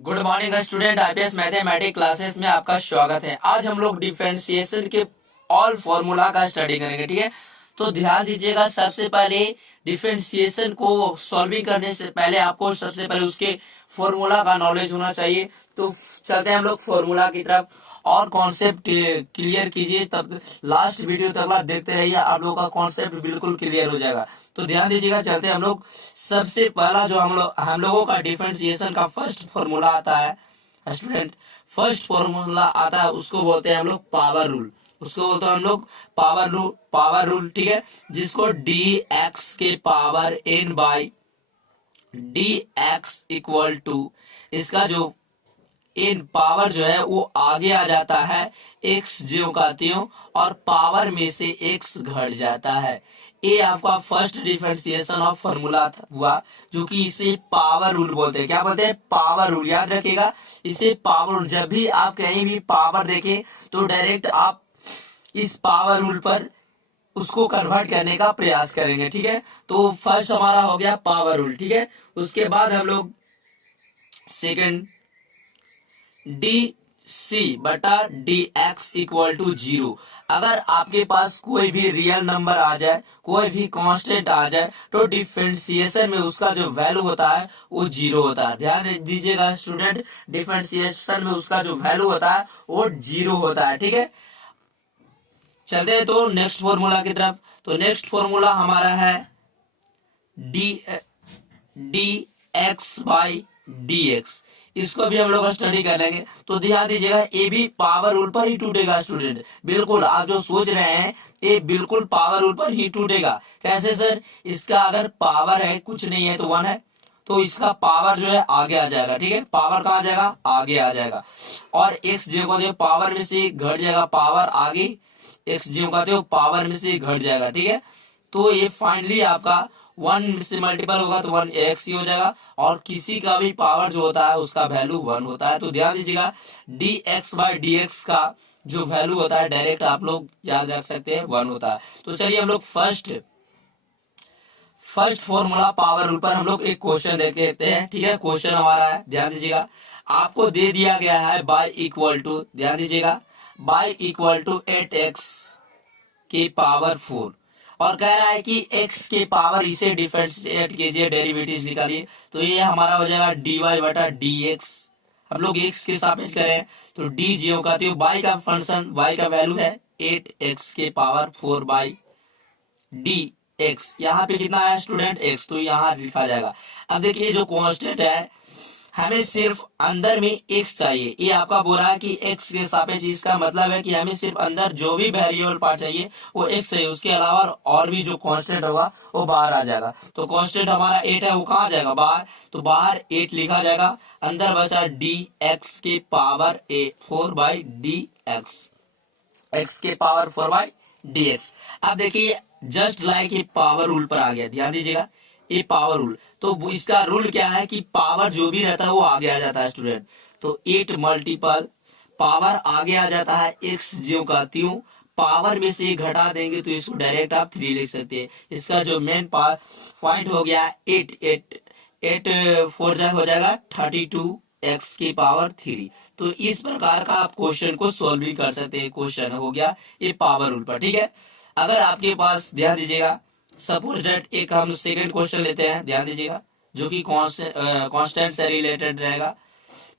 Good morning student. IPS mathematics classes में आपका स्वागत है। आज हम लोग डिफरेंशिएशन के ऑल फॉर्मूला का स्टडी करेंगे, ठीक है। तो ध्यान दीजिएगा, सबसे पहले डिफरेंशिएशन को सॉल्विंग करने से पहले आपको सबसे पहले उसके फॉर्मूला का नॉलेज होना चाहिए। तो चलते हैं हम लोग फॉर्मूला की तरफ और कॉन्सेप्ट क्लियर कीजिए, तब लास्ट वीडियो तक आप देखते रहिए, आप लोगों का कॉन्सेप्ट बिल्कुल क्लियर हो जाएगा। तो ध्यान दीजिएगा, चलते हैं हम लोग। सबसे पहला जो हम लोगों का डिफरेंशिएशन का फर्स्ट फॉर्मूला आता है स्टूडेंट, फर्स्ट फॉर्मूला आता है, उसको बोलते हैं हम लोग पावर रूल। उसको बोलते हैं हम लोग पावर रूल, ठीक है। जिसको डी एक्स के power n by d x equal to, इसका जो इन पावर जो है वो आगे आ जाता है एक्स ज्यों का त्यों, और पावर में से एक्स घट जाता है। ये आपका फर्स्ट डिफरेंशिएशन ऑफ फॉर्मूला हुआ, जो कि इसे पावर रूल बोलते हैं। क्या बोलते हैं? Power rule. याद रखिएगा, इसे पावर रूल। जब भी आप कहीं भी पावर देखें तो डायरेक्ट आप इस पावर रूल पर उसको कन्वर्ट करने का प्रयास करेंगे, ठीक है। तो फर्स्ट हमारा हो गया पावर रूल, ठीक है। उसके बाद हम लोग सेकेंड, डी सी बटा d x equal to zero. अगर आपके पास कोई भी रियल नंबर आ जाए, कोई भी कांस्टेंट आ जाए, तो डिफरेंशिएशन में उसका जो वैल्यू होता है वो जीरो होता है। ध्यान दीजिएगा स्टूडेंट, डिफरेंशिएशन में उसका जो वैल्यू होता है वो जीरो होता है, ठीक है। चलते हैं तो नेक्स्ट फॉर्मूला की तरफ। तो नेक्स्ट फॉर्मूला हमारा है D D x by d x. इसको भी हम लोग स्टडी कर लेंगे। तो ध्यान दीजिएगा, ये भी पावर रूल पर ही टूटेगा स्टूडेंट। बिल्कुल आप जो सोच रहे हैं ये बिल्कुल पावर रूल पर ही टूटेगा। कैसे सर? इसका अगर पावर है, कुछ नहीं है तो वन है, तो इसका पावर जो है आगे आ जाएगा, ठीक है। पावर कहाँ जाएगा? आगे आ जाएगा। और एक्स जो का जो पावर में से घट जाएगा, पावर आगे एक्स जो का जो पावर में से घट जाएगा, ठीक है। तो ये फाइनली आपका वन से मल्टीपल होगा तो वन एक्स ही हो जाएगा, और किसी का भी पावर जो होता है उसका वैल्यू वन होता है। तो ध्यान दीजिएगा, D x by d x का जो वैल्यू होता है डायरेक्ट आप लोग याद रख सकते हैं, वन होता है। तो चलिए हम लोग फर्स्ट फॉर्मूला पावर रूल पर हम लोग एक क्वेश्चन देखते हैं, ठीक है। क्वेश्चन हमारा है, ध्यान दीजिएगा, आपको दे दिया गया है बाई इक्वल टू, ध्यान दीजिएगा, बाई इक्वल टू 8x के पावर 4, और कह रहा है कि x के पावर इसे डिफरेंशिएट कीजिए, डेरिवेटिव निकालिए। तो ये हमारा हो जाएगा dy बटा dx। हम लोग x के सापेक्ष करें तो d जीरो का, तो y का फंक्शन, y का वैल्यू है 8x के पावर 4 बाई dx। यहाँ पे कितना है स्टूडेंट? x, तो यहाँ लिखा जाएगा। अब देखिए, जो कांस्टेंट है हमें सिर्फ अंदर में x चाहिए। ये आपका बोल रहा है कि x के सापेक्ष, इसका मतलब है कि हमें सिर्फ अंदर जो भी वेरिएबल पार्ट चाहिए वो x चाहिए, उसके अलावा और भी जो कांस्टेंट होगा वो बाहर आ जाएगा। तो कांस्टेंट हमारा 8 है, वो कहाँ जाएगा? बाहर। तो बाहर 8 लिखा जाएगा, अंदर बचा dx के पावर 4 बाई dx, x के पावर 4 बाई dx। अब देखिए, जस्ट लाइक ये पावर रूल पर आ गया। ध्यान दीजिएगा, ये पावर रूल, तो इसका रूल क्या है कि पावर जो भी रहता है वो आगे आ जाता है स्टूडेंट। तो 8 मल्टीपल पावर आगे आ जाता है एक्स ज्यों का त्यों, पावर में से घटा देंगे तो इसको डायरेक्ट आप 3 लिख सकते हैं। इसका जो मेन पॉइंट हो गया 8, 8 4 जा हो जाएगा 32 एक्स की पावर 3। तो इस प्रकार का आप क्वेश्चन को सॉल्व भी कर सकते हैं। क्वेश्चन हो गया ये पावर रूल पर, ठीक है। अगर आपके पास, ध्यान दीजिएगा, सपोज डेट एक हम सेकंड क्वेश्चन लेते हैं, ध्यान दीजिएगा, जो कि कांस्टेंट से रिलेटेड रहेगा।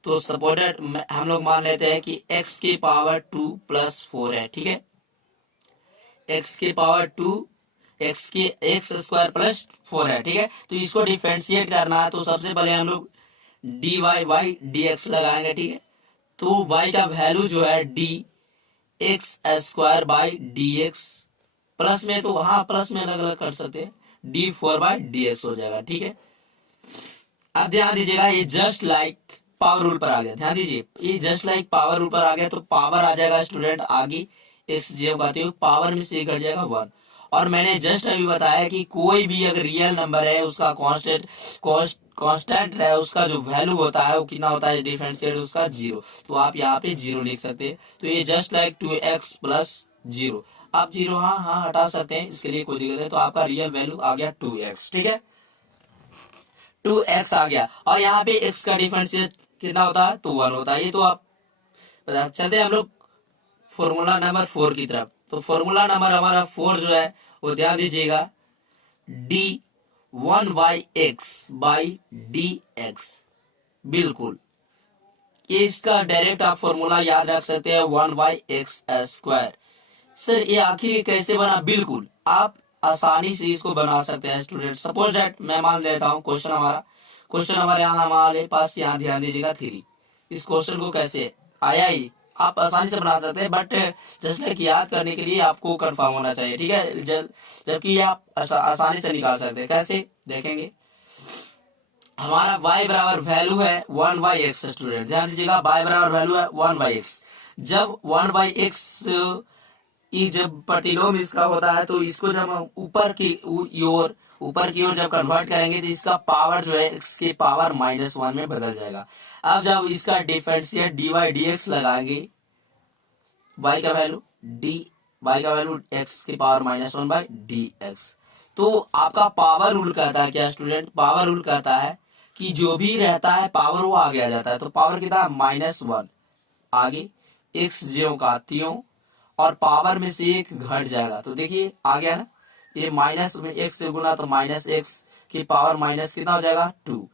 तो सपोज डेट हम लोग मान लेते हैं कि x की पावर 2 प्लस 4 है, ठीक है। x की पावर 2, x की एक्स स्क्वायर प्लस 4 है, ठीक है। तो इसको डिफरेंशिएट करना है, तो सबसे पहले हम लोग d y by d x लगाएंगे, ठीक है। तो y का वैल्यू जो है d x square by d x, plus में तो हाँ प्लस में अलग अलग कर सकते हैं, d4 बाई डी एक्स हो जाएगा, ठीक है। अब ध्यान दीजिएगा, ये जस्ट लाइक पावर रूल पर आ गया। ध्यान दीजिए, ये जस्ट लाइक पावर रूल पर आ गया, तो पावर आ जाएगा स्टूडेंट आगे एक्स जो कहते हो, पावर में से घट जाएगा 1। और मैंने जस्ट अभी बताया कि कोई भी अगर रियल नंबर है उसका कांस्टेंट है, उसका जो वैल्यू होता है वो कितना होता है, डिफरेंशिएट उसका 0। तो आप यहाँ पे 0 लिख सकते हैं। तो ये जस्ट लाइक 2x प्लस 0, आप 0 हाँ हाँ हटा सकते हैं, इसके लिए कोई दिक्कत नहीं। तो आपका रियल वैल्यू आ गया 2x, ठीक है। 2x आ गया, और यहाँ पे x का डिफरेंशिएट कितना होता है, तो 1 होता है। ये तो आप पता। चलते हैं हम लोग फॉर्मूला नंबर 4 की तरफ। तो फॉर्मूला नंबर हमारा 4 जो है वो ध्यान दीजिएगा, d1/x/dx। बिल्कुल, ये इसका डायरेक्ट आप फॉर्मूला याद रख सकते हैं, 1/x²। सर ये आखिर ये कैसे बना? बिल्कुल आप आसानी से इसको बना सकते हैं स्टूडेंट। सपोज दैट मैं मान लेता हूँ क्वेश्चन हमारे यहाँ हमारे पास, यहाँ ध्यान दीजिएगा 3। इस क्वेश्चन को कैसे आया ही आप आसानी से बना सकते हैं, बट जस्ट लाइक याद करने के लिए आपको कंफर्म होना चाहिए, ठीक है। जबकि ये आप आसानी से निकाल सकते हैं। कैसे देखेंगे, हमारा y बराबर वैल्यू है 1/x। स्टूडेंट ध्यान दीजिएगा, y बराबर वैल्यू है 1/x। जब 1/x ये जब प्रतिलोम इसका होता है, तो इसको जब हम ऊपर की ओर जब कन्वर्ट करेंगे तो इसका पावर जो है x के पावर -1 में बदल जाएगा। अब जब इसका डिफरेंशिएट dy/dx लगाएंगे, y का वैल्यू x की पावर -1/dx, तो आपका पावर रूल कहता है क्या स्टूडेंट? पावर रूल कहता है कि जो भी रहता है पावर वो आगे आ जाता है। तो पावर कितना? -1 आगे, x ज्यों का त्यों, और पावर में से एक घट जाएगा। तो देखिए आ गया ना, ये माइनस में x से गुना, तो -x की पावर माइनस कितना हो जाएगा? 2।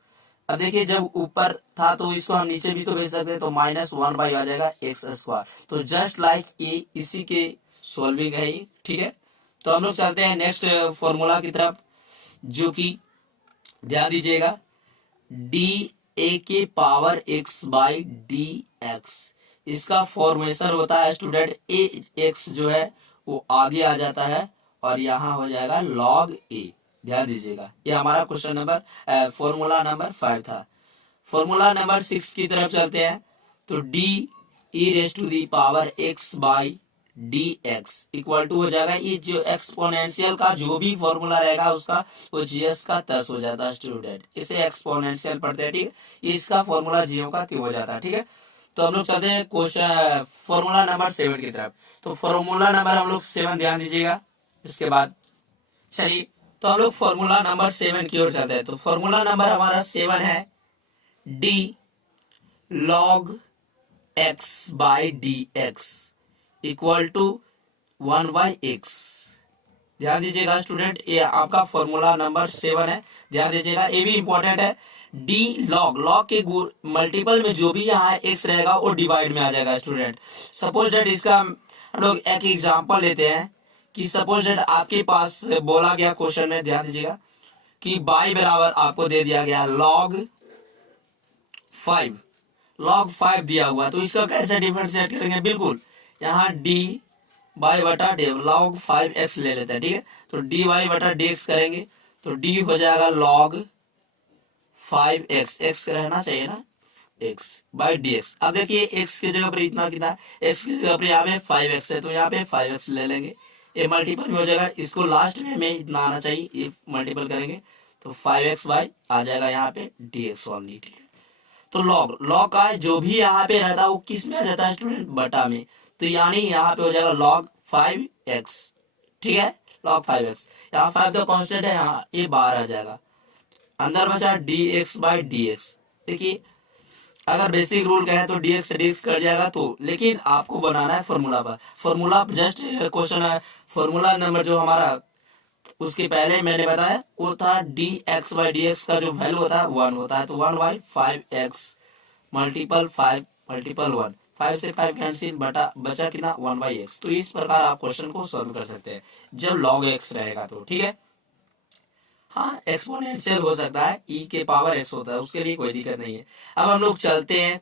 अब देखिए जब ऊपर था तो इसको हम नीचे भी तो भेज सकते हैं, तो -1 आ जाएगा x²। तो जस्ट लाइक ये इसी के सॉल्विंग है ये, ठीक है। तो हम लोग चलते हैं नेक्स्ट फॉर्मूला की तरफ, जो कि ध्यान दीजिएगा, dA के पावर x/dx। इसका फॉर्मेशन होता है स्टूडेंट, ax जो है वो आगे आ जाता है और यहाँ हो जाएगा log a। ध्यान दीजिएगा, ये हमारा क्वेश्चन नंबर फॉर्मूला नंबर 5 था। फॉर्मूला नंबर 6 की तरफ चलते हैं। तो d x/dx इक्वल टू हो जाएगा, ये जो एक्सपोनेंशियल का जो भी फॉर्मूला रहेगा उसका वो जीएस का 10 हो जाता है स्टूडेंट। इसे एक्सपोनेंशियल पढ़ते हैं, ठीक है। ये इसका फॉर्मूला जीओ का क्यों हो जाता है, ठीक है। तो हम लोग चलते हैं क्वेश्चन फॉर्मूला नंबर 7 की तरफ। तो फॉर्मूला नंबर हम लोग 7 ध्यान दीजिएगा। इसके बाद चलिए, तो हम लोग फॉर्मूला नंबर 7 की ओर चलते हैं। तो फॉर्मूला नंबर हमारा 7 है, d log x/dx equal to 1/x। ध्यान दीजिएगा स्टूडेंट, ये आपका फॉर्मूला नंबर 7 है। ध्यान दीजिएगा, ये भी इंपॉर्टेंट है। डी लॉग के मल्टीपल में जो भी यहाँ x रहेगा वो डिवाइड में आ जाएगा स्टूडेंट। सपोज दैट इसका हम लोग एक एग्जांपल लेते हैं कि सपोज दैट आपके पास बोला गया क्वेश्चन में, ध्यान दीजिएगा, कि y बराबर आपको दे दिया गया log 5 दिया हुआ, तो इसका कैसे डिफरेंशिएट करेंगे? बिल्कुल यहाँ dy/d log 5x ले लेते हैं, ठीक है। तो dy/dx करेंगे तो d हो जाएगा log 5x, x रहना चाहिए ना, x/dx। अब देखिए x की जगह पर इतना कितना, x की जगह पर यहाँ पे 5x है, तो यहाँ पे 5x ले लेंगे, ये मल्टीपल में हो जाएगा। इसको लास्ट में हमें इतना आना चाहिए, ये मल्टीपल करेंगे तो 5x आ जाएगा यहाँ पे dx ओनली, ठीक है। तो लॉग का जो भी यहाँ पे रहता है वो किस में रहता है स्टूडेंट? बटा में। तो यानी यहाँ पे हो जाएगा log 5x, ठीक है, log 5x। यहाँ 5 तो कांस्टेंट है, यहाँ ये बाहर आ जाएगा, अंदर बचा dx/dx। देखिए अगर बेसिक रूल कहें तो dx से dx कट जाएगा, तो लेकिन आपको बनाना है फॉर्मूला पर। फॉर्मूला जस्ट क्वेश्चन है, फॉर्मूला नंबर जो हमारा उसके पहले मैंने बताया वो था dx/dx का जो वैल्यू होता है 1 होता है, तो 1/5x मल्टीपल 5 मल्टीपल 1, 5 से 5 कैंसिल, बचा कितना? 1/x। तो इस प्रकार आप क्वेश्चन को सॉल्व कर सकते हैं जब log x रहेगा तो, ठीक है। हाँ एक्सपोनेंशियल हो सकता है, e के पावर x होता है, उसके लिए कोई दिक्कत नहीं है। अब हम लोग चलते हैं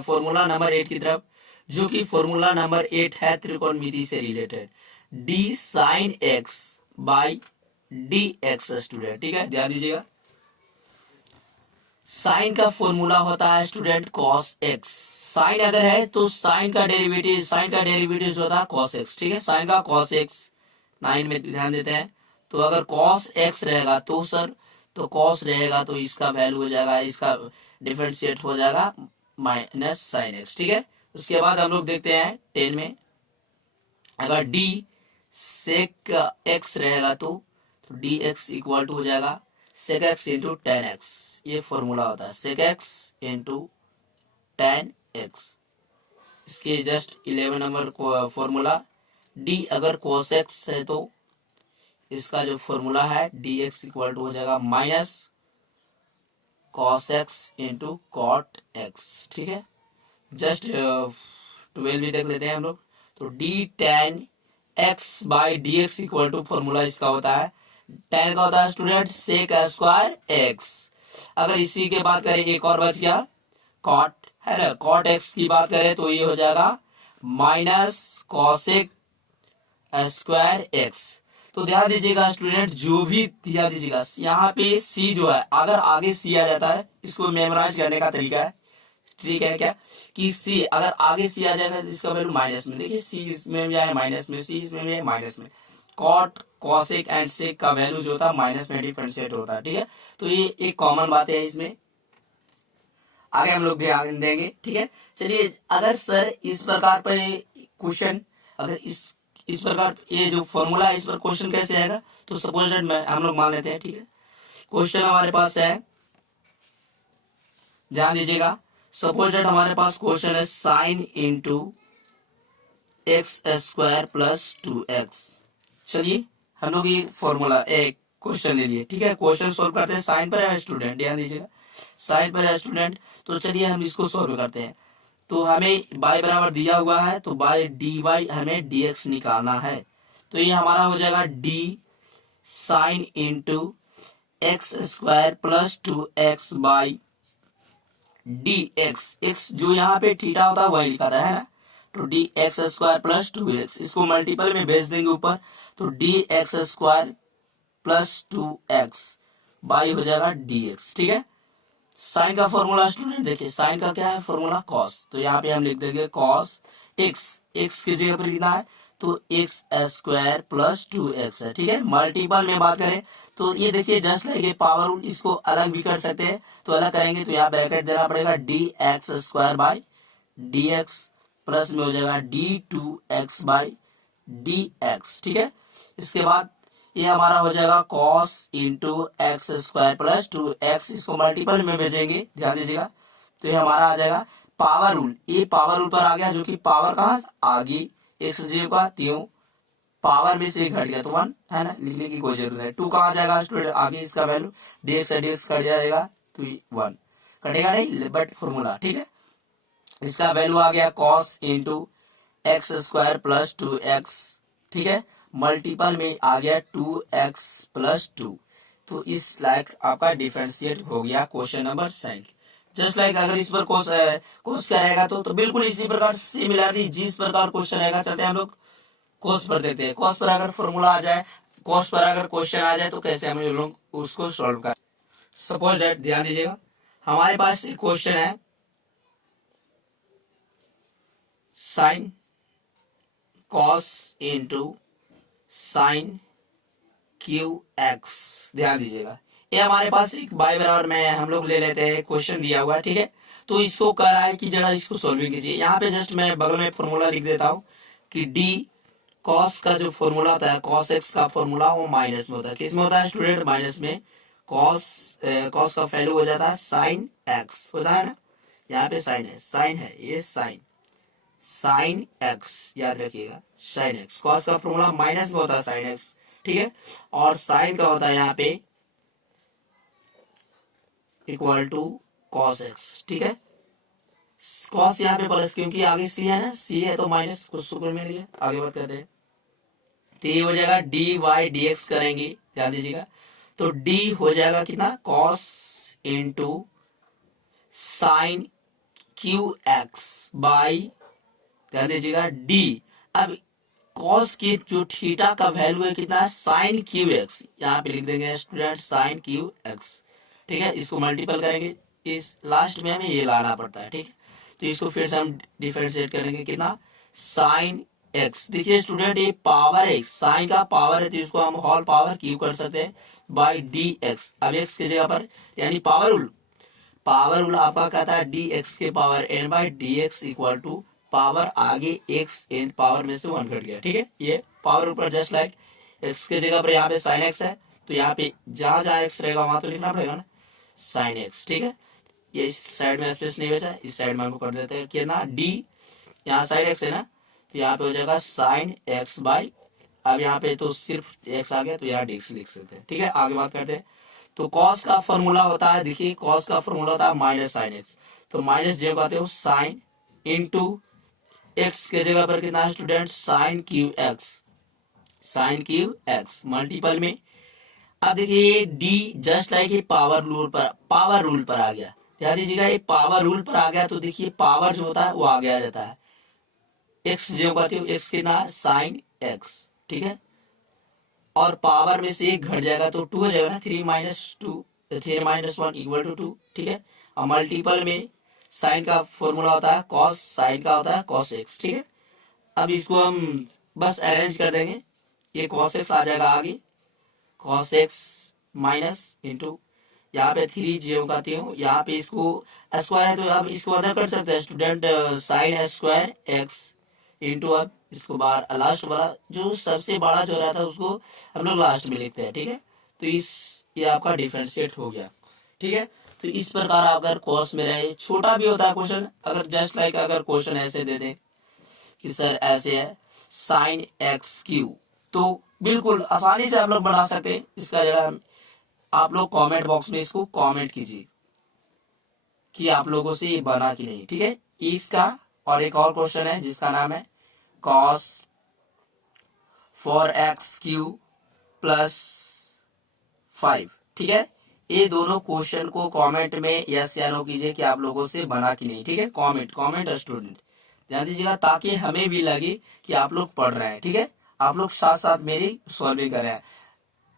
फॉर्मूला नंबर 8 की तरफ, जो कि फॉर्मूला नंबर 8 है त्रिकोणमिति से related, d sin x by dx student, ठीक है। ध्यान दीजिएगा, साइन का फॉर्मूला होता है स्टूडेंट cos x। साइन अगर है तो साइन का डेरिवेटिव होता है cos x, ठीक है। साइन का cos x 9 में ध्यान देते हैं। तो अगर cos x रहेगा तो सर, तो cos रहेगा तो इसका वैल्यू हो जाएगा, इसका डिफरेंशिएट हो जाएगा माइनस sin x, ठीक है। उसके बाद हम लोग देखते हैं 10 में, अगर d sec x रहेगा तो dx इक्वल टू हो जाएगा sec x into tan x। ये फॉर्मूला होता है sec x into ten x. इसके जस्ट 11 नंबर फॉर्मूला डी अगर cos x है तो इसका जो फॉर्मूला है डी एक्स इक्वल टू हो जाएगा minus cos x into cot x. ठीक है, जस्ट 12 भी देख लेते हैं हम लोग। तो d tan x by d x equal to formula इसका होता है, टेन का होता है स्टूडेंट सेक स्क्वायर एक्स। अगर इसी के बात करें एक और बच गया कॉट, है ना, कॉट एक्स की बात करें तो ये हो जाएगा माइनस कॉसेक स्क्वायर एक्स। तो ध्यान दीजिएगा स्टूडेंट, जो भी ध्यान दीजिएगा यहाँ पे सी जो है अगर आगे सी आ जाता है, इसको मेमोराइज करने का तरीका है, ठीक है क्या, कि सी अगर आगे सी आ जाएगा तो इसका वैल्यू माइनस में। देखिए सी इसमें भी है माइनस में, सी इसमें भी है माइनस में। कॉट कॉसेक एंड सेक का वैल्यू जो होता है माइनस में डिफरेंशिएट होता है। ठीक है, तो ये एक कॉमन बात है, इसमें आगे हम लोग ध्यान देंगे। ठीक है, चलिए अगर सर इस प्रकार पर क्वेश्चन, अगर इस प्रकार ये जो फॉर्मूला है इस पर क्वेश्चन कैसे आएगा, तो सपोज दैट हम लोग मान लेते हैं। ठीक है, क्वेश्चन हमारे पास है, ध्यान दीजिएगा, सपोज दैट हमारे पास क्वेश्चन है sine into x square plus 2x। चलिए हम लोग ये फॉर्मूला एक क्वेश्चन ले लिए। ठीक है, क्वेश्चन सोल्व करते हैं, साइन पर है स्टूडेंट, ध्यान दीजिएगा साइन पर है स्टूडेंट। तो चलिए हम इसको सोल्व करते हैं। तो हमें y बराबर दिया हुआ है, तो बाय डी वाई हमें dx निकालना है। तो ये हमारा हो जाएगा d sine into x square plus 2x by d x, x जो यहाँ पे थीटा होता है वही लिखा था, है ना। तो D x square plus 2x, इसको मल्टीपल में भेज देंगे ऊपर, तो D x square plus 2x by हो जाएगा dx। ठीक है, साइन का फॉर्मूला स्टूडेंट देखिए, साइन का क्या है फॉर्मूला कॉस, तो यहाँ पे हम लिख देंगे कॉस एक्स, एक्स की जगह पर लिखना है तो एक्स स्क्वायर प्लस 2x है। ठीक है, मल्टीपल में बात करें तो ये देखिए जस्ट लाइक पावर रूल, इसको अलग भी कर सकते हैं, तो अलग करेंगे तो यहाँ ब्रैकेट देना पड़ेगा D x square by d x plus में हो जाएगा D 2x by d x. ठीक है, इसके बाद ये हमारा हो जाएगा cos into x square plus 2x, इसको मल्टीपल में भेजेंगे, ध्यान दीजिएगा, तो ये हमारा आ जाएगा पावर रूल। ये पावर रूल पर आ गया, जो कि पावर कहाँ आगे एक्स जीरो का त्यों पावर में से घट गया तो 1 है ना, लिखने की कोई जरूरत है। 2 कहाँ जाएगा स्टूडेंट, आगे इसका वैल्यू dx से dx कट जाएगा तो 1 कटेगा नहीं, बट फॉर्मूला। ठीक है, इसका वैल्यू आ गया cos into x square plus 2x। ठीक है, मल्टीपल में आ गया 2x प्लस 2। तो इस लाइक आपका डिफरेंशिएट हो गया क्वेश्चन नंबर 7। जस्ट लाइक अगर इस पर कोस क्या रहेगा तो बिल्कुल इसी प्रकार सिमिलरली जिस प्रकार क्वेश्चन आएगा, चलते हैं हम लोग कोस पर देखते हैं। कोस पर अगर फॉर्मूला आ जाए, कोस पर अगर क्वेश्चन आ जाए तो कैसे हम लोग उसको सॉल्व कर। सपोज दैट ध्यान दीजिएगा, हमारे पास एक क्वेश्चन है sine cos into sine q x. ध्यान दीजिएगा, ये हमारे पास एक y बराबर में हम लोग ले लेते हैं, क्वेश्चन दिया हुआ है। ठीक है, तो इसको कह रहा है कि जरा इसको सॉल्विंग कीजिए। यहाँ पे जस्ट मैं बगल में फॉर्मूला लिख देता हूँ कि d cos का जो फॉर्मूला होता है, cos x का फॉर्मूला वो माइनस में होता है। किस में होता है स्टूडेंट, माइनस में। cos का वैल्यू हो जाता है साइन x होता है ना, यहाँ पे साइन है, साइन है, ये साइन एक्स, याद रखिएगा साइन एक्स। कॉस का फॉर्मूला माइनस में होता है साइन एक्स। ठीक है, और साइन का होता है यहाँ पे इक्वल टू कॉस एक्स। ठीक है, कॉस यहाँ पे प्लस, क्योंकि आगे सी है ना, सी है तो माइनस, कुछ शुक्र मिल गया। आगे बात करते हैं, तो ये हो जाएगा डी वाई डी एक्स करेंगे, ध्यान दीजिएगा, तो डी हो जाएगा कितना, cos into sine q x by, ध्यान दीजिएगा डी। अब कॉस के जो थीटा का वैल्यू है कितना है, साइन क्यू एक्स, यहाँ पे लिख देंगे स्टूडेंट साइन क्यू एक्स। ठीक है, इसको मल्टीपल करेंगे, इस लास्ट में हमें ये लाना पड़ता है। ठीक है, तो इसको फिर से हम डिफरेंशिएट करेंगे कितना, साइन एक्स। देखिए स्टूडेंट ये पावर है, साइन का पावर है तो इसको हम होल पावर क्यू कर सकते हैं बाई डी एक्स। अब एक्स की जगह पर यानी पावर रूल आपका कहता है डी एक्स के power n by d x equal to power आगे एक्स एन पावर में से 1 घट गया। ठीक है, ये पावर ऊपर जस्ट लाइक एक्स के जगह पर यहाँ पे साइन एक्स है, तो यहाँ पे जहां जहां एक्स रहेगा वहां तो लिखना पड़ेगा ना साइन एक्स। ठीक है, ये इस साइड में स्पेस नहीं बचा, इस साइड में हमको कर देते हैं कितना डी, यहाँ साइड एक्स है ना, तो यहाँ पे हो जाएगा साइन एक्स बाई, अब यहाँ पे तो सिर्फ एक्स आ गया तो यहाँ डी एक्स लिख सकते हैं। ठीक है, आगे बात करते हैं। तो कॉस का फॉर्मूला होता है, देखिए कॉस का फॉर्मूला होता है माइनस साइन एक्स, तो माइनस जो कहते हो साइन इंटू एक्स के जगह पर कितना है student, sine q x, sine q x multiple में। अब देखिए डी जस्ट लाइक ये पावर रूल पर आ गया, ध्यान दीजिएगा ये पावर रूल पर आ गया, तो देखिए पावर जो होता है वो आगे आ जाता है, एक्स जो कहते हो एक्स कितना है साइन एक्स, ठीक है, और पावर में से एक घट जाएगा तो टू हो जाएगा ना, 3 - 1 = 2, ठीक है, और मल्टीपल में साइन का फॉर्मूला होता है कॉस, साइन का होता है कॉस एक्स, ठीक है। अब इसको हम बस अरेंज कर देंगे, ये कॉस एक्स आ जाएगा आगे, कॉस एक्स माइनस इंटू यहाँ पे 3 जो कहती हूँ, यहाँ पे इसको स्क्वायर है तो अब इसको अदर कर सकते हैं student, sine square x into, अब इसको बाहर लास्ट वाला जो सबसे बड़ा जो रहता है उसको हम लोग लास्ट में लिखते हैं, ठीक है। तो ये आपका डिफरेंशिएट हो गया, ठीक है। तो इस प्रकार अगर कॉस में रहे, छोटा भी होता है क्वेश्चन, अगर जस्ट लाइक अगर क्वेश्चन ऐसे दे दे कि सर ऐसे है साइन एक्स क्यू, तो बिल्कुल आसानी से आप लोग बना सकते हैं। इसका जरा आप लोग कमेंट बॉक्स में इसको कमेंट कीजिए कि आप लोगों से ये बना कि नहीं, ठीक है। इसका और एक और क्वेश्चन है जिसका नाम है cos 4x³ प्लस 5, ठीक है। ये दोनों क्वेश्चन को कमेंट में यस या नो कीजिए कि आप लोगों से बना कि नहीं, ठीक है। कमेंट स्टूडेंट ध्यान दीजिएगा ताकि हमें भी लगे कि आप लोग पढ़ रहे हैं, ठीक है, आप लोग साथ साथ मेरी सॉल्विंग कर रहे हैं।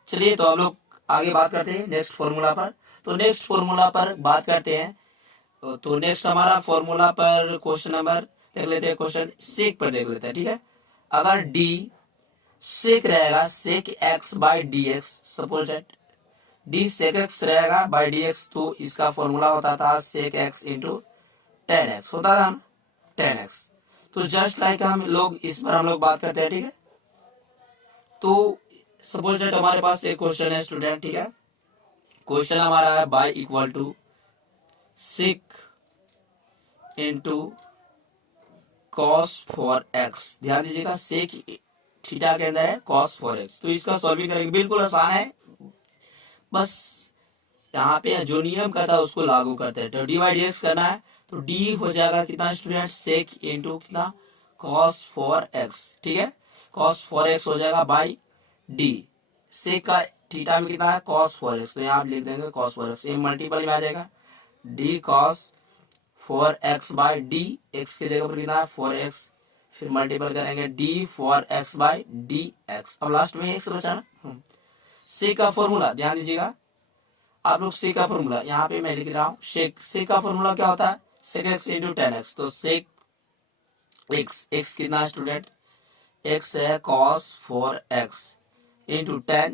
चलिए तो हम लोग आगे बात करते हैं नेक्स्ट फॉर्मूला पर। तो नेक्स्ट फॉर्मूला पर बात करते हैं, तो नेक्स्ट हमारा फॉर्मूला पर क्वेश्चन नंबर देख लेते हैं, क्वेश्चन सेक पर देख लेते हैं, ठीक है। अगर डी सेक रहेगा sec x by d x, suppose that d sec x रहेगा बाई डी एक्स, तो इसका फॉर्मूला होता था सेक एक्स इंटू 10x होता था ना, 10x। तो जस्ट लाइक हम लोग इस पर हम लोग बात करते हैं, ठीक है। तो सपोज दैट हमारे पास एक क्वेश्चन है स्टूडेंट, ठीक है, क्वेश्चन हमारा है by equal to sec into cos 4x, ध्यान दीजिएगा सेक थीटा के अंदर है cos 4x, तो इसका सॉल्विंग करेंगे, बिल्कुल आसान है, बस यहाँ पे जो नियम कहता है उसको लागू करते हैं। तो डी बाई डी एक्स करना है, तो डी हो जाएगा कितना स्टूडेंट सेक इंटू कितना cos 4x, ठीक है, cos 4x हो जाएगा बाई डी, सेक का थीटा में कितना है cos 4x, तो यहाँ आप लिख देंगे cos 4x, ये मल्टीपल में आ जाएगा D cos 4x by d, x की जगह पर कितना है 4x, फिर मल्टीपल करेंगे D 4x by d x, अब लास्ट में एक्स बचा ना। सेक का फॉर्मूला ध्यान दीजिएगा आप लोग, सेक का फॉर्मूला यहाँ पे मैं लिख रहा हूँ, सेक का फॉर्मूला क्या होता है सेक एक्स इंटू 10x, तो सेक एक्स कितना स्टूडेंट, एक्स है cos 4x इंटू 10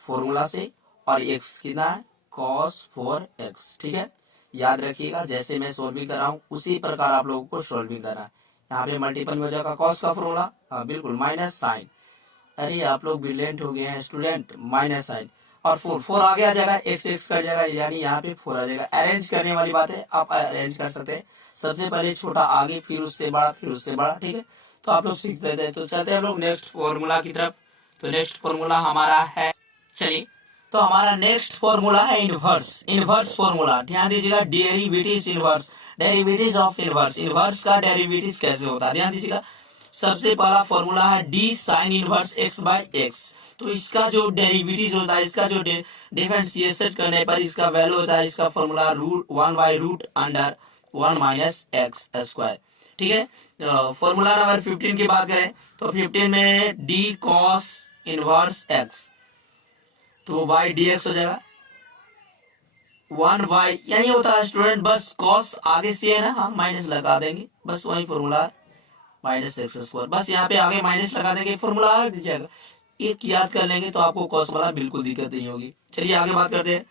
फॉर्मूला से, और एक्स कितना है cos 4x, ठीक है। याद रखिएगा जैसे मैं सॉल्विंग कर रहा हूँ उसी प्रकार आप लोगों को सॉल्विंग करना है। यहाँ पे मल्टीपल में हो जाएगा cos का फॉर्मूला, हाँ बिल्कुल, माइनस साइन, अरे आप लोग ब्रिलियंट हो गए हैं स्टूडेंट, माइनस साइन और 4 आगे आ जाएगा, एक्स कर जाएगा, यानी यहाँ पे 4 आ जाएगा। अरेंज करने वाली बात है, आप अरेंज कर सकते हैं, सबसे पहले छोटा आगे फिर उससे बड़ा फिर उससे बड़ा, ठीक है। तो आप लोग सीख देते हैं। तो चलते हैं हम लोग नेक्स्ट फॉर्मूला की तरफ। तो नेक्स्ट फॉर्मूला हमारा है, चलिए तो हमारा नेक्स्ट फॉर्मूला है इनवर्स फॉर्मूला। ध्यान दीजिएगा derivative inverse, derivative of inverse का डेरिवेटिव कैसे होता है ध्यान दीजिएगा। सबसे पहला फॉर्मूला है D sine inverse x by x, तो इसका जो डेरिवेटिव होता है, इसका जो डिफरेंशिएशन करने पर इसका वैल्यू होता है, इसका फॉर्मूला √1/√1 माइनस एक्स स्क्वायर, ठीक है। फॉर्मूला नंबर 15 की बात करें तो 15 में डी कॉस इनवर्स एक्स, तो बाई डी एक्स हो जाएगा 1 यही होता है स्टूडेंट, बस कॉस आगे से है ना, हम माइनस लगा देंगे, बस वही फॉर्मूला माइनस एक्स स्क्वायर, बस यहाँ पे आगे माइनस लगा देंगे, फॉर्मूला आ जाएगा। एक याद कर लेंगे तो आपको कॉस वाला बिल्कुल दिक्कत नहीं होगी। चलिए आगे बात करते हैं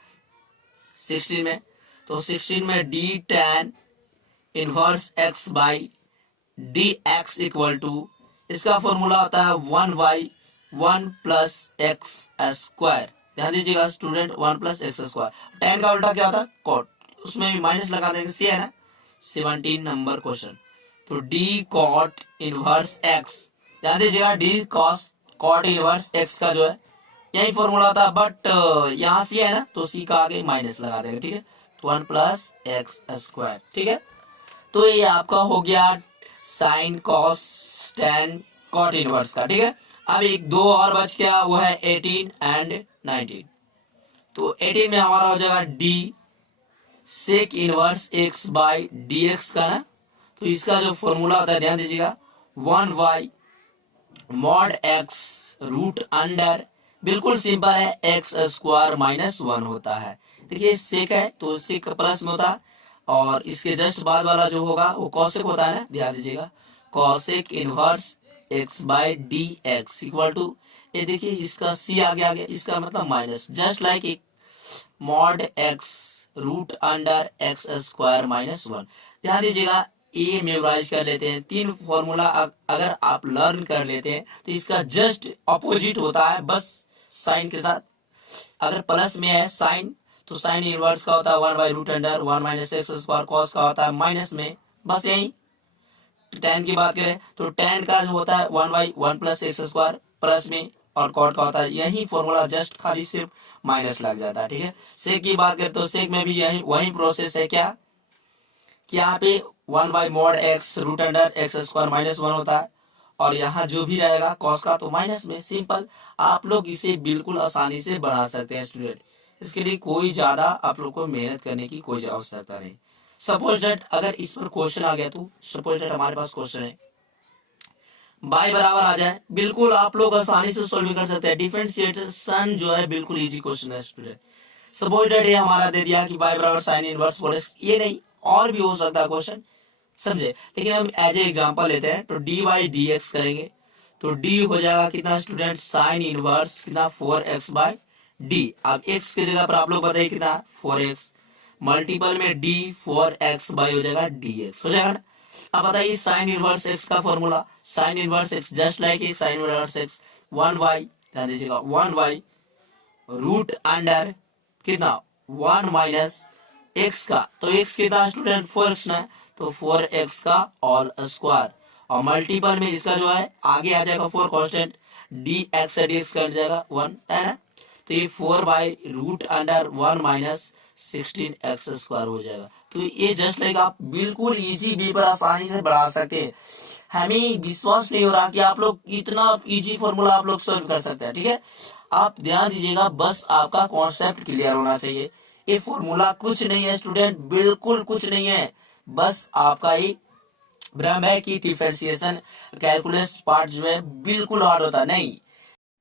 16 में, तो 16 में d tan inverse x by d x equal to, इसका फॉर्मूला होता है 1/1 प्लस एक्स स्क्वायर, ध्यान दीजिएगा student 1 plus x square, tan का उल्टा क्या होता है कॉट, उसमें भी माइनस लगा देंगे, सी है ना। 17 नंबर क्वेश्चन। तो डी कॉट इनवर्स एक्स, ध्यान दीजिएगा, डी कॉट इनवर्स एक्स का जो है यही फॉर्मूला था, बट यहाँ सी है ना, तो सी का आगे माइनस लगा देंगे, ठीक है। तो 1 प्लस एक्स स्क्वायर, ठीक है। तो ये आपका हो गया sine cos tan cot inverse का, ठीक है। अब एक दो और बच गया, वो है 18 एंड 19। तो 18 में हमारा हो जाएगा d sec inverse x by d x का ना। तो इसका जो फॉर्मूला होता है ध्यान दीजिएगा, 1 by mod x root under, बिल्कुल सिंपल है, एक्स स्क्वायर माइनस 1 होता है। देखिए सेक है तो सेक प्लस में होता है, और इसके जस्ट बाद वाला जो होगा वो कॉसेक होता है ना, ध्यान दीजिएगा, cosec inverse x by d x equal to, ये देखिए इसका सी आगे आ गया, इसका मतलब माइनस, जस्ट लाइक एक mod x root under x square minus 1। ध्यान दीजिएगा, ये मेमोराइज कर लेते हैं, तीन फॉर्मूला अगर आप लर्न कर लेते हैं तो इसका जस्ट अपोजिट होता है, बस साइन के साथ। अगर प्लस में है साइन, तो साइन इनवर्स का होता है 1 by root under 1 minus x square, cos का होता है माइनस में, बस यही। टेन की बात करें तो टेन का जो होता है 1 by 1 plus x square plus में, और कॉट का होता है यही फॉर्मूला, जस्ट खाली सिर्फ माइनस लग जाता है, ठीक है। सेक की बात करें तो सेक में भी यही वही प्रोसेस है, क्या कि यहाँ पे 1 by mod x root under x square minus 1 होता है, और यहाँ जो भी रहेगा कॉस का तो माइनस में, सिंपल। आप लोग इसे बिल्कुल आसानी से बना सकते हैं स्टूडेंट, इसके लिए कोई ज्यादा आप लोग को मेहनत करने की कोई आवश्यकता नहीं। सपोज डेट अगर इस पर क्वेश्चन आ गया, तो सपोज डेट हमारे पास क्वेश्चन है बाई बराबर आ जाए, बिल्कुल आप लोग आसानी से सोल्व कर सकते हैं। डिफरेंशिएशन जो है बिल्कुल इजी क्वेश्चन है स्टूडेंट। सपोज डेट ये हमारा दे दिया कि बाई बराबर साइन इनवर्स फोर एक्स, ये नहीं और भी हो सकता है क्वेश्चन, समझे। लेकिन हम एज ए एग्जांपल लेते हैं, तो डी बाई डी एक्स करेंगे, तो डी हो जाएगा कितना स्टूडेंट, साइन इनवर्स कितना 4x बाई डी। अब x की जगह पर आप लोग बताइए कितना, 4x मल्टीपल में डी 4x बाई हो जाएगा dx, हो जाएगा ना। अब बताइए साइन इनवर्स x का formula, sine inverse x just like एक साइन इनवर्स x 1 बाई, ध्यान दीजिएगा 1 बाई रूट अंडर कितना 1 माइनस x का, तो x कितना स्टूडेंट 4x ना, तो 4x का ऑल स्क्वायर, और मल्टीपल में इसका जो है आगे आ जाएगा 4 कांस्टेंट, डी एक्स से डी एक्स कट जाएगा 1, है ना। तो ये 4 by root under 1 minus 16x square हो जाएगा। तो ये जस्ट लाइक आप बिल्कुल इजी वे पर आसानी से बढ़ा सकते हैं। हमें विश्वास नहीं हो रहा कि आप लोग इतना इजी फॉर्मूला आप लोग सॉल्व कर सकते हैं, ठीक है। आप ध्यान दीजिएगा, बस आपका कॉन्सेप्ट क्लियर होना चाहिए। ये फॉर्मूला कुछ नहीं है स्टूडेंट, बिल्कुल कुछ नहीं है, बस आपका ही भ्रम है कि डिफरेंशिएशन कैलकुलस पार्ट जो है बिल्कुल हार्ड होता है, नहीं।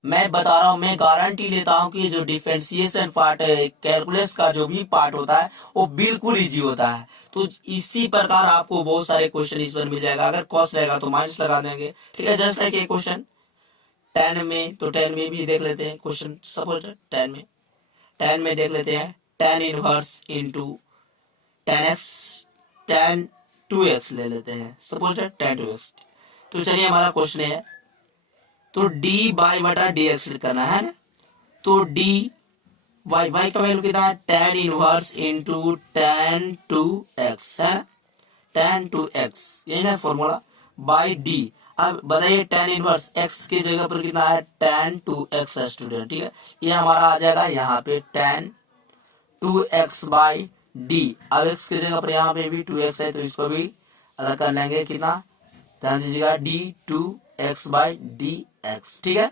मैं बता रहा हूं, मैं गारंटी लेता हूं कि जो डिफरेंशिएशन पार्ट है कैलकुलस का जो भी पार्ट होता है वो बिल्कुल इजी होता है। तो इसी प्रकार आपको बहुत सारे क्वेश्चन इस पर मिल जाएगा। अगर कॉस रहेगा तो माइनस लगा देंगे, ठीक है। जस्ट लाइक ये क्वेश्चन 10 में, तो 10 में भी देख लेते हैं क्वेश्चन। सपोज 10 में देख लेते हैं, 10 इनवर्स इंटू 10x 10 2x ले लेते हैं, सपोज 10 2x। तो चलिए हमारा क्वेश्चन है, तो डी बाई बटा डी एक्स करना है ना। तो डी वाई का वैल्यू कितना है, 10 इनवर्स इंटू 10 2x है, 10 2x, यही ना फॉर्मूला, बाई डी। अब बताइए 10 इनवर्स x की जगह पर कितना है, 10 2x है स्टूडेंट, ठीक है। ये हमारा आ जाएगा यहाँ पे 10 2x बाई डी। अब x की जगह पर यहाँ पे भी 2x है, तो इसको भी अलग कर लेंगे, कितना, ध्यान दीजिएगा D 2x by d x, ठीक है।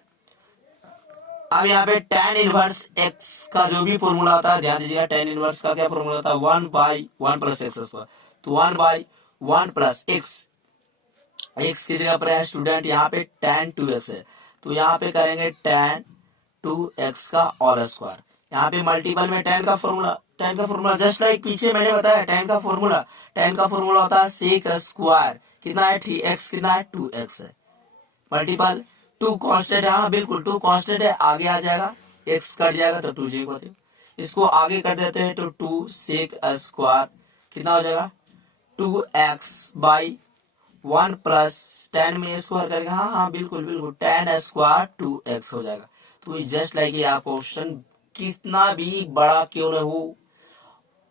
अब यहाँ पे tan इनवर्स x का जो भी फॉर्मूला होता है, ध्यान दीजिएगा tan इनवर्स का क्या फॉर्मूला होता है, 1 बाई 1 प्लस एक्स स्क्वायर। तो 1 बाई 1 प्लस x की जगह पर है स्टूडेंट यहाँ पे tan 2x है, तो यहाँ पे करेंगे tan 2x का ऑल स्क्वायर। यहाँ पे मल्टीपल में tan का फॉर्मूला जस्ट लाइक पीछे मैंने बताया, tan का फॉर्मूला होता है sec स्क्वायर, कितना है 3x, कितना है 2x है, मल्टीपल 2 कांस्टेंट है, हाँ बिल्कुल 2 कांस्टेंट है, आगे आ जाएगा x कट जाएगा तो 2j होते, इसको आगे कर देते हैं तो 2 sec स्क्वायर कितना हो जाएगा 2x बाई 1 प्लस 10 में स्क्वायर करेंगे, हाँ बिल्कुल 10 स्क्वायर 2x हो जाएगा। तो जस्ट लाइक ये आप क्वेश्चन कितना भी बड़ा क्यों न हो,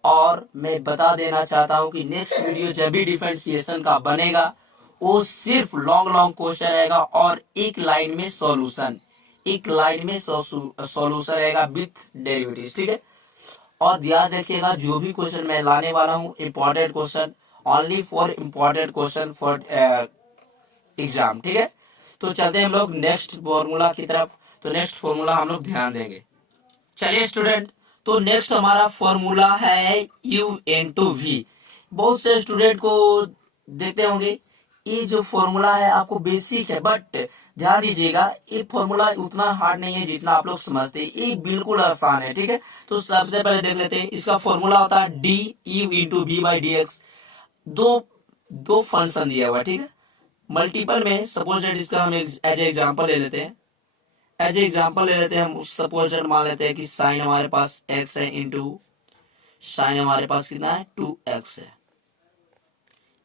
और मैं बता देना चाहता हूं कि नेक्स्ट वीडियो जब भी डिफरेंशिएशन का बनेगा वो सिर्फ लॉन्ग लॉन्ग क्वेश्चन रहेगा और एक लाइन में सॉल्यूशन, एक लाइन में सॉल्यूशन रहेगा विथ डेरिवेटिव्स, ठीक है। और ध्यान रखिएगा जो भी क्वेश्चन मैं लाने वाला हूं important question, only for important question for exam, ठीक है। तो चलते हैं हम लोग नेक्स्ट फॉर्मूला की तरफ। तो नेक्स्ट फॉर्मूला हम लोग ध्यान देंगे। चलिए स्टूडेंट, तो नेक्स्ट हमारा फॉर्मूला है U इंटू वी। बहुत से स्टूडेंट को देखते होंगे ये जो फॉर्मूला है आपको बेसिक है, बट ध्यान दीजिएगा ये फॉर्मूला उतना हार्ड नहीं है जितना आप लोग समझते हैं, ये बिल्कुल आसान है, ठीक है। तो सबसे पहले देख लेते हैं इसका फॉर्मूला होता है d u into v by d x. दो दो फंक्शन दिया हुआ, ठीक है। मल्टीपल में सपोज दैट इसका हम एज एग्जांपल ले लेते हैं, एज एग्जांपल ले लेते हैं हम। सपोज दैट मान लेते हैं कि साइन हमारे पास x है इंटू साइन हमारे पास कितना है 2x है।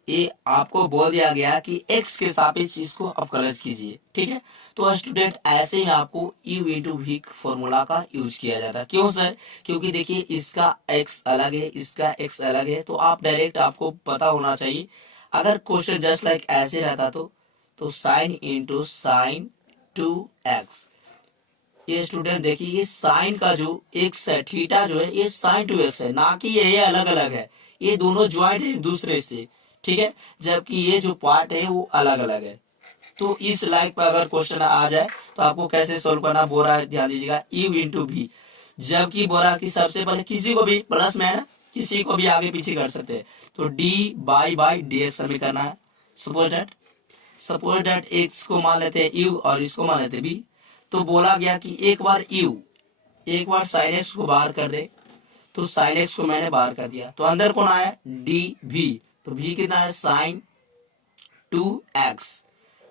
ये आपको बोल दिया गया कि x के सापेक्ष इसको अवकलज कीजिए, ठीक है। तो स्टूडेंट ऐसे में आपको u इंटू वी फॉर्मूला का यूज किया जाता है। क्यों सर? क्योंकि देखिए इसका x अलग है, इसका x अलग है, तो आप डायरेक्ट आपको पता होना चाहिए। अगर क्वेश्चन जस्ट लाइक ऐसे रहता तो साइन इंटू साइन 2x। ये स्टूडेंट देखिए ये साइन का जो x है, थीटा जो है ये साइन 2x है, ना कि ये अलग अलग है, ये दोनों ज्वाइंट है एक दूसरे से, ठीक है। जबकि ये जो पार्ट है वो अलग अलग है। तो इस लाइक पर अगर क्वेश्चन आ जाए तो आपको कैसे सोल्व करना बोल रहा है, ध्यान दीजिएगा u इंटू भी। जबकि बोल रहा है कि सबसे पहले किसी को भी प्लस में है ना, किसी को भी आगे पीछे कर सकते हैं, तो d बाई डी एक्स हमें करना है। सपोज दैट x को मान लेते हैं u और इसको मान लेते हैं b। तो बोला गया कि एक बार साइन x को बाहर कर दे, तो साइन x को मैंने बाहर कर दिया, तो अंदर कौन आया डी भी। तो भी कितना है sine 2x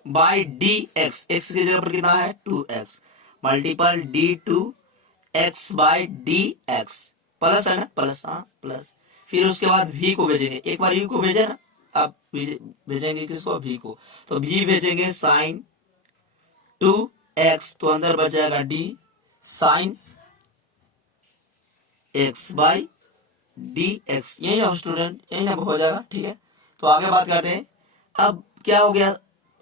by d x, x की जगह पर कितना है 2x multiple d2x by d x, plus है ना, प्लस, हाँ प्लस। फिर उसके बाद v को भेजेंगे, एक बार u को भेजे ना, अब भेजेंगे किसको v को, तो v भेजेंगे साइन 2x, तो अंदर बच जाएगा d sine x by d x. यही ना स्टूडेंट, यही ना हो जाएगा, ठीक है। तो आगे बात करते हैं। अब क्या हो गया,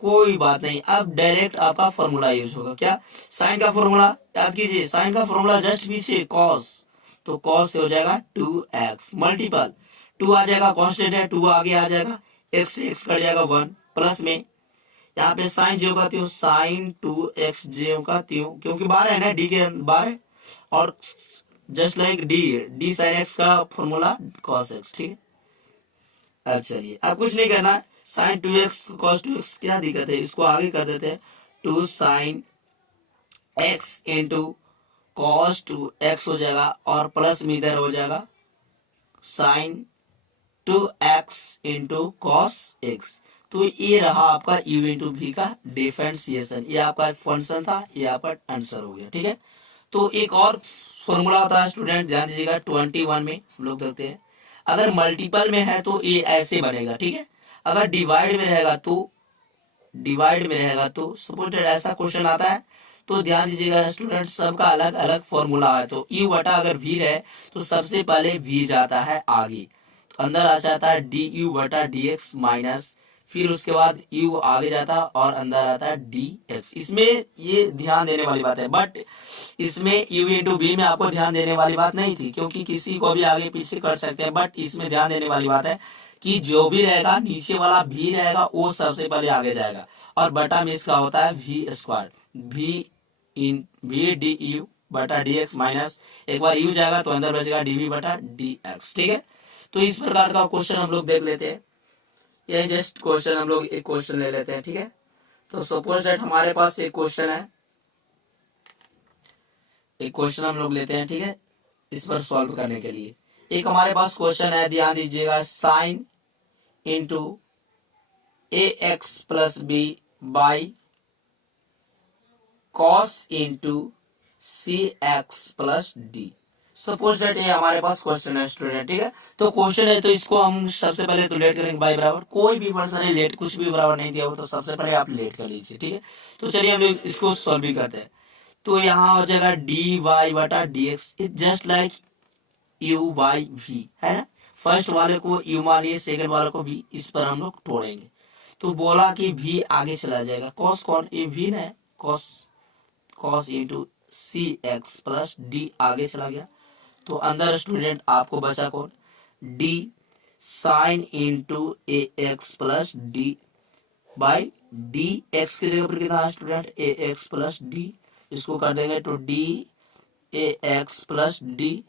कोई बात नहीं, अब डायरेक्ट आपका फॉर्मूला यूज होगा। क्या? साइन का फॉर्मूला याद कीजिए, साइन का फॉर्मूला जस्ट पीछे कॉस, तो कॉस से हो जाएगा 2x मल्टीपल 2 आ जाएगा, कांस्टेंट है 2 आगे आ जाएगा, x से x कट जाएगा 1, प्लस में यहाँ पे साइन जो का त्यों साइन 2x जो का त्यों, क्योंकि 12 है ना, डी के 12 और just like D sine x का फॉर्मूला कॉस एक्स, ठीक है। अब चलिए, अब कुछ नहीं करना, साइन 2x कॉस 2x, क्या दिक्कत है, इसको आगे कर देते हैं, 2 sign x into cos 2x हो जाएगा, और प्लस में इधर हो जाएगा sign 2x into cos x। तो ये रहा आपका u इंटू v का डिफरेंशिएशन, ये आपका फंक्शन था, ये आपका आंसर हो गया, ठीक है। तो एक और फॉर्मूला होता है स्टूडेंट, ध्यान दीजिएगा 21 में हम लोग देखते हैं। अगर मल्टीपल में है तो ये ऐसे बनेगा, ठीक है। अगर डिवाइड में रहेगा तो सपोज ऐसा क्वेश्चन आता है, तो ध्यान दीजिएगा स्टूडेंट सबका अलग अलग फॉर्मूला है। तो u बटा अगर v है तो सबसे पहले v जाता है आगे, तो अंदर आ जाता है डी यू बटा डी एक्स माइनस, फिर उसके बाद u आगे जाता है और अंदर आता है dx। इसमें ये ध्यान देने वाली बात है, बट इसमें u इंटू बी में आपको ध्यान देने वाली बात नहीं थी, क्योंकि किसी को भी आगे पीछे कर सकते हैं। बट इसमें ध्यान देने वाली बात है कि जो भी रहेगा नीचे वाला भी रहेगा वो सबसे पहले आगे जाएगा, और बटा में इसका होता है v square, v D you बटा डी एक्स माइनस, एक बार u जाएगा तो अंदर बचेगा dv बटा dx, ठीक है। तो इस प्रकार का क्वेश्चन हम लोग देख लेते हैं। यही जस्ट क्वेश्चन हम लोग एक क्वेश्चन ले लेते हैं, ठीक है। तो सपोज दैट हमारे पास एक क्वेश्चन है, एक क्वेश्चन हम लोग लेते हैं, ठीक है, इस पर सॉल्व करने के लिए। एक हमारे पास क्वेश्चन है, ध्यान दीजिएगा, sine into a x plus b by cos into C x plus d. Suppose that ये हमारे पास क्वेश्चन है स्टूडेंट, ठीक है। तो क्वेश्चन है तो इसको हम सबसे पहले तो लेट करेंगे बाई बराबर, कोई भी पर्सन है लेट कुछ भी बराबर नहीं दिया हो तो सबसे पहले आप लेट कर लीजिए, ठीक है। तो चलिए हम लोग इसको सॉल्व भी करते हैं। तो यहाँ हो जाएगा डी वाई बटा d x, just like u by v है ना। फर्स्ट वाले को u मानिए, सेकंड वाले को v, इस पर हम लोग तोड़ेंगे। तो बोला कि v आगे चला जाएगा, cos कौन, ये v ना है, cos इंटू सी एक्स प्लस डी आगे चला गया। तो अंदर स्टूडेंट आपको बचा कौन, d sign into a x plus D by d x की जगह पर कितना है स्टूडेंट, ए एक्स प्लस डी, इसको कर देंगे तो D A x plus D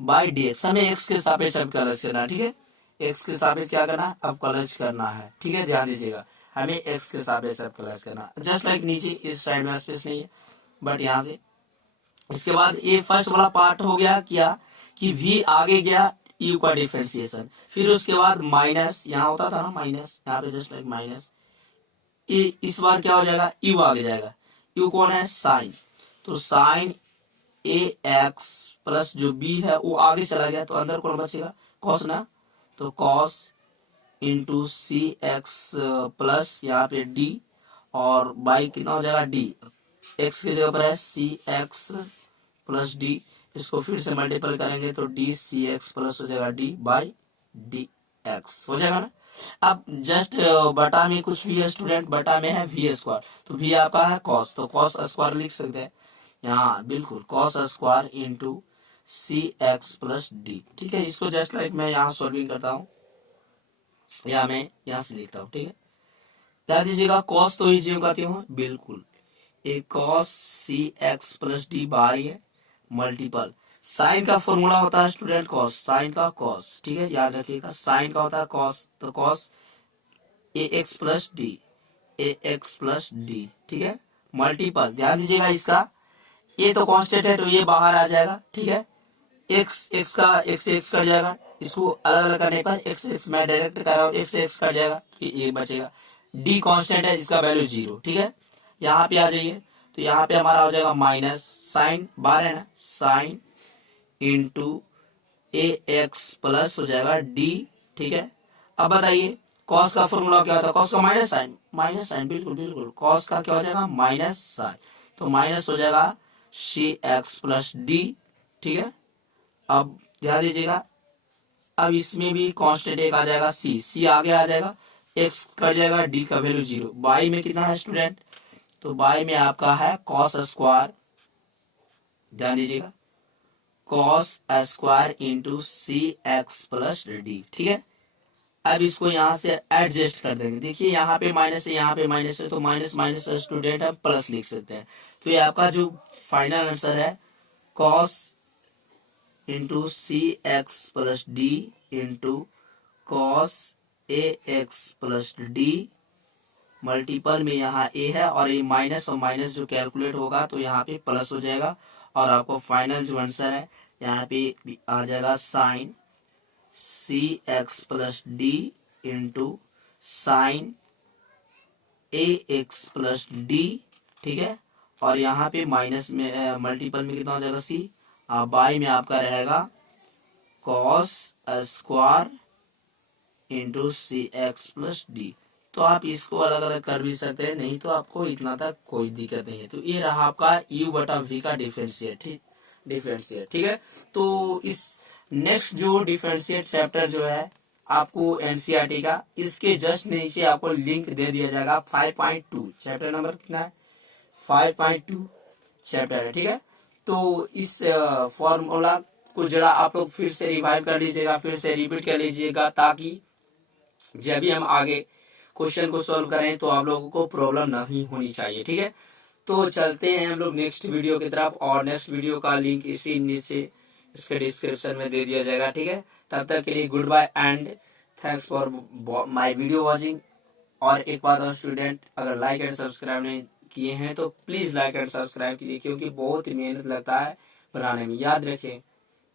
by d x. हमें एक्स के सापेक्ष अब कलज करना है, ठीक है, एक्स के सापेक्ष क्या करना है, अब कलज करना है, ठीक है, ध्यान दीजिएगा, हमें एक्स के सापेक्ष अब कलज करना है। जस्ट लाइक नीचे इस साइड में स्पेस नहीं है, बट यहाँ से इसके बाद ये फर्स्ट वाला पार्ट हो गया क्या कि v आगे गया u का डिफरेंशिएशन, फिर उसके बाद माइनस, यहाँ होता था ना माइनस, यहाँ पे जस्ट लाइक माइनस, इस बार क्या हो जाएगा, u आगे जाएगा, u कौन है, साइन, तो साइन ए एक्स प्लस जो b है वो आगे चला गया, तो अंदर कौन बचेगा, कॉस ना, तो कॉस इंटू सी एक्स प्लस यहाँ पे d, और बाई कितना हो जाएगा d, x की जगह पर है सी एक्स प्लस डी, इसको फिर से मल्टीपल करेंगे तो डी सी एक्स प्लस हो जाएगा डी बाई डी एक्स, हो जाएगा ना। अब जस्ट बटा में कुछ भी है स्टूडेंट, बटा में है वी स्क्वायर, तो वी आपका है कॉस, तो कॉस स्क्वायर लिख सकते हैं यहाँ, बिल्कुल कॉस स्क्वायर इंटू सी एक्स प्लस डी, ठीक है। इसको जस्ट लाइक मैं यहाँ सॉल्विंग करता हूँ, या मैं यहाँ से लिखता हूँ, ठीक है, ध्यान दीजिएगा, कॉस तो इजी कहती हूँ, बिल्कुल A cos C x plus D by है मल्टीपल, साइन का फॉर्मूला होता है स्टूडेंट कॉस, साइन का कॉस, ठीक है, याद रखिएगा, साइन का होता है कॉस, तो cos A x plus D, A x plus D, ठीक है, मल्टीपल, ध्यान दीजिएगा इसका, ये तो कांस्टेंट है तो ये बाहर आ जाएगा, ठीक है, एक्स एक्स का एक्स एक्स कट जाएगा, इसको अलग अलग करने पर एक्स एक्स मैं डायरेक्ट कर रहा हूँ, एक्स एक्स कट जाएगा, ये बचेगा, डी कांस्टेंट है जिसका वैल्यू 0, ठीक है। यहाँ पे आ जाइए, तो यहाँ पे हमारा हो जाएगा माइनस साइन बार है ना, sign into a x plus हो जाएगा डी, ठीक है। अब बताइए कॉस का फॉर्मूला क्या होता है, कॉस का माइनस साइन, बिल्कुल बिल्कुल, कॉस का क्या हो जाएगा माइनस साइन, तो माइनस हो जाएगा सी एक्स प्लस डी, ठीक है। अब ध्यान दीजिएगा, अब इसमें भी कांस्टेंट एक आ जाएगा सी आगे आ जाएगा, एक्स कट जाएगा, डी का वैल्यू 0, बाई में कितना है स्टूडेंट, तो बाई में आपका है कॉस स्क्वायर, ध्यान दीजिएगा, कॉस स्क्वायर इंटू सी एक्स प्लस डी, ठीक है। अब इसको यहाँ से एडजस्ट कर देंगे, देखिए यहाँ पे माइनस है, यहाँ पे माइनस है, तो माइनस माइनस स्टूडेंट हम प्लस लिख सकते हैं, तो ये आपका जो फाइनल आंसर है cos into C x plus D into cos A x plus D, multiple में यहाँ ए है और ये माइनस और माइनस जो कैलकुलेट होगा तो यहाँ पे प्लस हो जाएगा, और आपको फाइनल जो आंसर है यहाँ पे आ जाएगा sine C x plus D into sine A x plus D, ठीक है, और यहाँ पे माइनस में मल्टीपल में कितना हो जाएगा सी, बाई में आपका रहेगा कॉस स्क्वायर इंटू सी एक्स प्लस डी। तो आप इसको अलग अलग कर भी सकते हैं, नहीं तो आपको इतना तक कोई दिक्कत नहीं है। तो ये रहा आपका u बटा v का डिफरेंशिएट, ठीक है। तो इस नेक्स्ट जो डिफरेंशिएट चैप्टर जो है आपको एनसीईआरटी का, इसके जस्ट नीचे आपको लिंक दे दिया जाएगा 5.2, चैप्टर नंबर कितना है 5.2 चैप्टर है, ठीक है। तो इस फॉर्मूला को जरा आप लोग फिर से रिवाइव कर लीजिएगा, फिर से रिपीट कर लीजिएगा, ताकि जब भी हम आगे क्वेश्चन को सॉल्व करें तो आप लोगों को प्रॉब्लम नहीं होनी चाहिए, ठीक है। तो चलते हैं हम लोग नेक्स्ट वीडियो की तरफ, और नेक्स्ट वीडियो का लिंक इसी नीचे इसके डिस्क्रिप्शन में दे दिया जाएगा, ठीक है। तब तक के लिए good bye and thanks for my video watching. और एक बात और स्टूडेंट, अगर लाइक एंड सब्सक्राइब नहीं किए हैं तो प्लीज लाइक एंड सब्सक्राइब कीजिए, क्योंकि बहुत ही मेहनत लगता है बनाने में, याद रखें।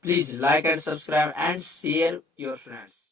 Please like and subscribe and share your friends.